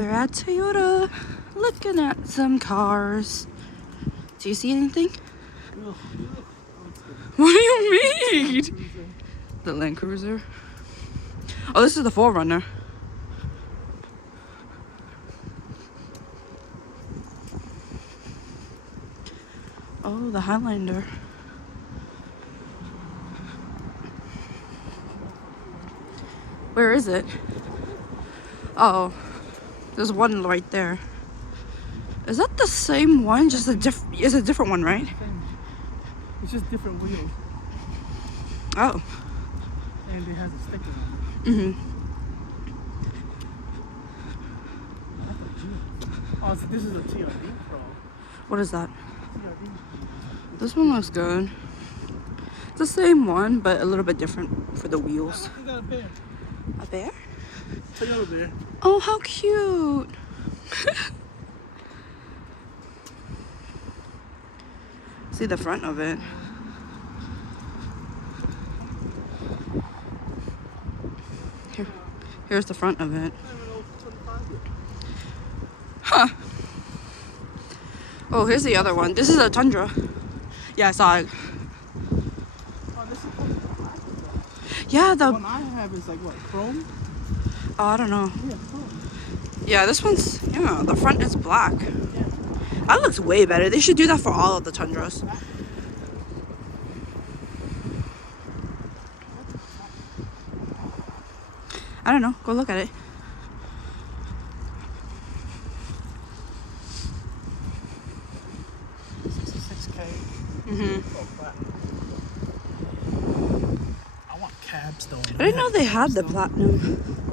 We're at Toyota, looking at some cars. Do you see anything? What do you mean? The Land Cruiser. Oh, this is the 4Runner. Oh, the Highlander. Where is it? Oh, there's one right there. Is that the same one? Just a it's a different one, right? It's just different wheels. Oh. And it has a sticker on it. Mm-hmm. Oh, so this is a TRD Pro. What is that? TRD. This one looks good. It's the same one, but a little bit different for the wheels. We got a bear. A bear? Toyota bear. Oh, how cute. See the front of it. Here's the front of it. Huh. Oh, here's the other one. This is a Tundra. Yeah, I saw it. Oh, this is Yeah, the the... one I have is like what, chrome? Oh, I don't know. Yeah, chrome. Yeah, this one's... Yeah, the front is black. Yeah. That looks way better. They should do that for all of the Tundras. I don't know. Go look at it. Mm-hmm. I want cabs though. I didn't know they had the platinum.